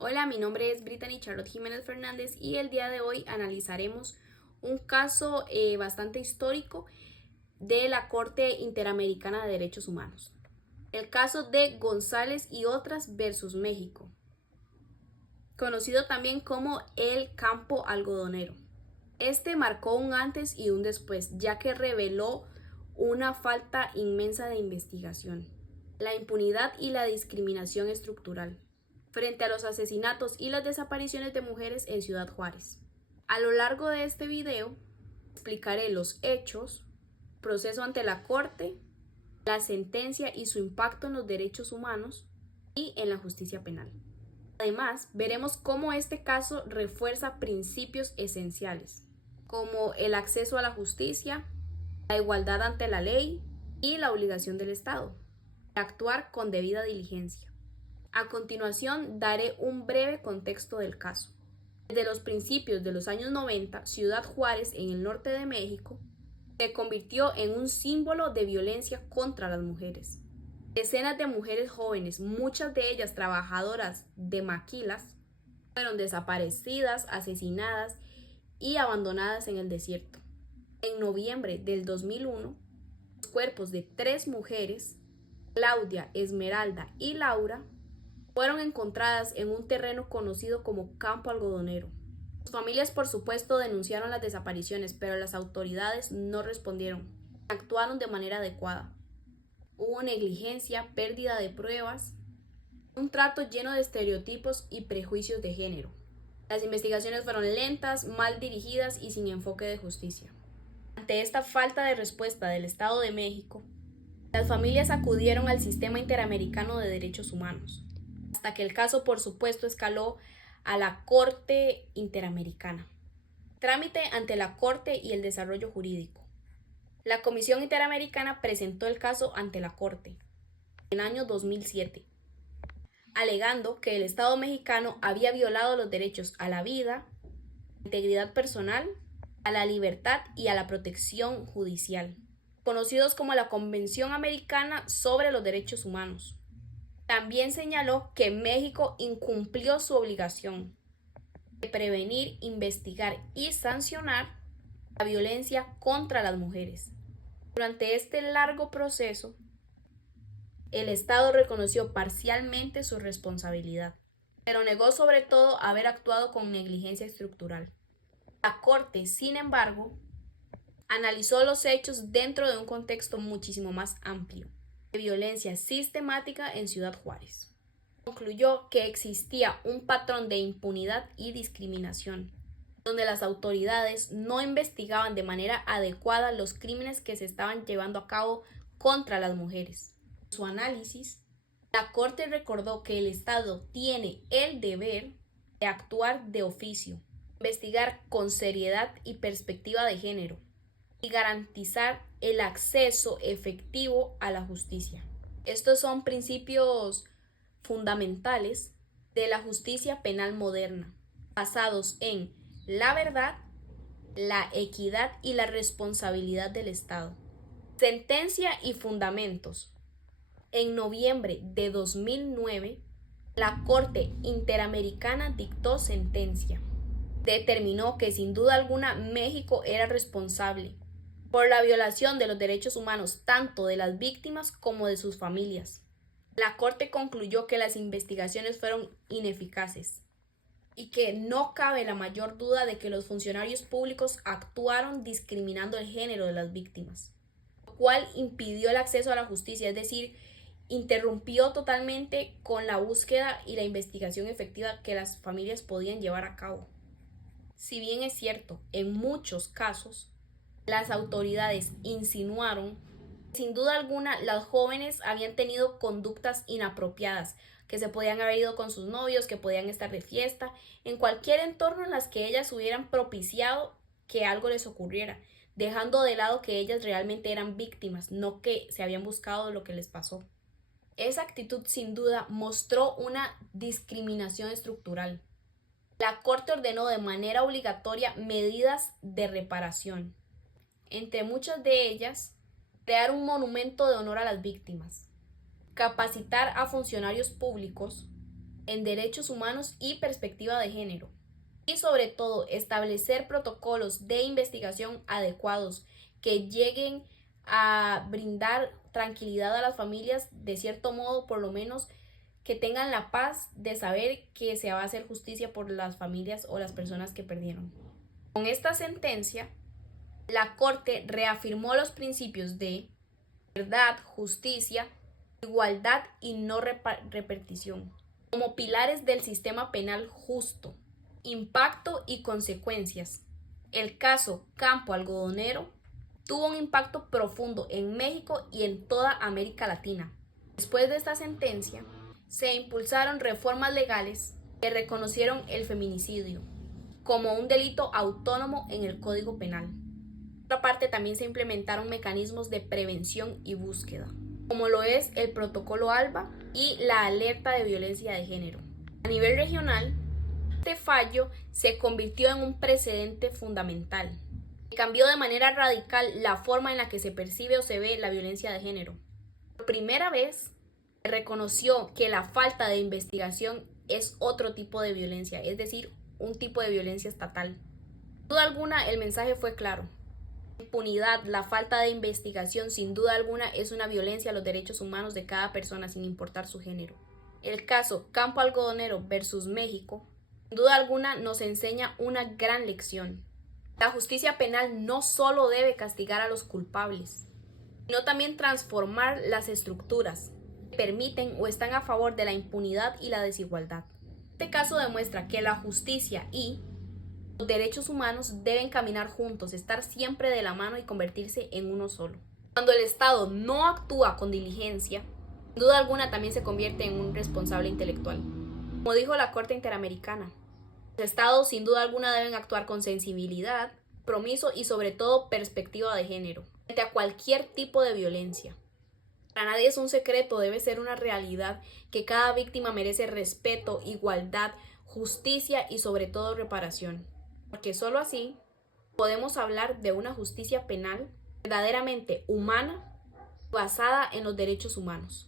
Hola, mi nombre es Brittany Charlotte Jiménez Fernández y el día de hoy analizaremos un caso bastante histórico de la Corte Interamericana de Derechos Humanos. El caso de González y otras versus México, conocido también como el campo algodonero. Este marcó un antes y un después, ya que reveló una falta inmensa de investigación, la impunidad y la discriminación estructural frente a los asesinatos y las desapariciones de mujeres en Ciudad Juárez. A lo largo de este video explicaré los hechos, proceso ante la Corte, la sentencia y su impacto en los derechos humanos y en la justicia penal. Además, veremos cómo este caso refuerza principios esenciales, como el acceso a la justicia, la igualdad ante la ley y la obligación del Estado de actuar con debida diligencia. A continuación, daré un breve contexto del caso. Desde los principios de los años 90, Ciudad Juárez, en el norte de México, se convirtió en un símbolo de violencia contra las mujeres. Decenas de mujeres jóvenes, muchas de ellas trabajadoras de maquilas, fueron desaparecidas, asesinadas y abandonadas en el desierto. En noviembre del 2001, los cuerpos de 3 mujeres, Claudia, Esmeralda y Laura, fueron encontradas en un terreno conocido como campo algodonero. Sus familias, por supuesto, denunciaron las desapariciones, pero las autoridades no respondieron, actuaron de manera adecuada. Hubo negligencia, pérdida de pruebas, un trato lleno de estereotipos y prejuicios de género. Las investigaciones fueron lentas, mal dirigidas y sin enfoque de justicia. Ante esta falta de respuesta del Estado de México, las familias acudieron al Sistema Interamericano de Derechos Humanos, hasta que el caso, por supuesto, escaló a la Corte Interamericana. Trámite ante la Corte y el desarrollo jurídico. La Comisión Interamericana presentó el caso ante la Corte en el año 2007, alegando que el Estado mexicano había violado los derechos a la vida, a la integridad personal, a la libertad y a la protección judicial, conocidos como la Convención Americana sobre los Derechos Humanos. También señaló que México incumplió su obligación de prevenir, investigar y sancionar la violencia contra las mujeres. Durante este largo proceso, el Estado reconoció parcialmente su responsabilidad, pero negó sobre todo haber actuado con negligencia estructural. La Corte, sin embargo, analizó los hechos dentro de un contexto muchísimo más amplio de violencia sistemática en Ciudad Juárez. Concluyó que existía un patrón de impunidad y discriminación, donde las autoridades no investigaban de manera adecuada los crímenes que se estaban llevando a cabo contra las mujeres. En su análisis, la Corte recordó que el Estado tiene el deber de actuar de oficio, investigar con seriedad y perspectiva de género, y garantizar el acceso efectivo a la justicia. Estos son principios fundamentales de la justicia penal moderna, basados en la verdad, la equidad y la responsabilidad del Estado. Sentencia y fundamentos. En noviembre de 2009, la Corte Interamericana dictó sentencia. Determinó que sin duda alguna México era responsable por la violación de los derechos humanos tanto de las víctimas como de sus familias. La Corte concluyó que las investigaciones fueron ineficaces y que no cabe la mayor duda de que los funcionarios públicos actuaron discriminando el género de las víctimas, lo cual impidió el acceso a la justicia, es decir, interrumpió totalmente con la búsqueda y la investigación efectiva que las familias podían llevar a cabo. Si bien es cierto, en muchos casos, las autoridades insinuaron que sin duda alguna las jóvenes habían tenido conductas inapropiadas, que se podían haber ido con sus novios, que podían estar de fiesta, en cualquier entorno en las que ellas hubieran propiciado que algo les ocurriera, dejando de lado que ellas realmente eran víctimas, no que se habían buscado lo que les pasó. Esa actitud sin duda mostró una discriminación estructural. La Corte ordenó de manera obligatoria medidas de reparación. Entre muchas de ellas, crear un monumento de honor a las víctimas, capacitar a funcionarios públicos en derechos humanos y perspectiva de género. Y sobre todo, establecer protocolos de investigación adecuados que lleguen a brindar tranquilidad a las familias, de cierto modo, por lo menos que tengan la paz de saber que se va a hacer justicia por las familias o las personas que perdieron. Con esta sentencia, la Corte reafirmó los principios de verdad, justicia, igualdad y no repetición como pilares del sistema penal justo, impacto y consecuencias. El caso Campo Algodonero tuvo un impacto profundo en México y en toda América Latina. Después de esta sentencia, se impulsaron reformas legales que reconocieron el feminicidio como un delito autónomo en el Código Penal. Por otra parte, también se implementaron mecanismos de prevención y búsqueda, como lo es el Protocolo ALBA y la alerta de violencia de género. A nivel regional, este fallo se convirtió en un precedente fundamental. Cambió de manera radical la forma en la que se percibe o se ve la violencia de género. Por primera vez, se reconoció que la falta de investigación es otro tipo de violencia, es decir, un tipo de violencia estatal. Sin duda alguna, el mensaje fue claro. La impunidad, la falta de investigación, sin duda alguna, es una violencia a los derechos humanos de cada persona, sin importar su género. El caso Campo Algodonero versus México, sin duda alguna, nos enseña una gran lección. La justicia penal no solo debe castigar a los culpables, sino también transformar las estructuras que permiten o están a favor de la impunidad y la desigualdad. Este caso demuestra que la justicia y los derechos humanos deben caminar juntos, estar siempre de la mano y convertirse en uno solo. Cuando el Estado no actúa con diligencia, sin duda alguna también se convierte en un responsable intelectual. Como dijo la Corte Interamericana, los estados sin duda alguna deben actuar con sensibilidad, compromiso y sobre todo perspectiva de género frente a cualquier tipo de violencia. Para nadie es un secreto, debe ser una realidad que cada víctima merece respeto, igualdad, justicia y sobre todo reparación. Porque solo así podemos hablar de una justicia penal verdaderamente humana basada en los derechos humanos.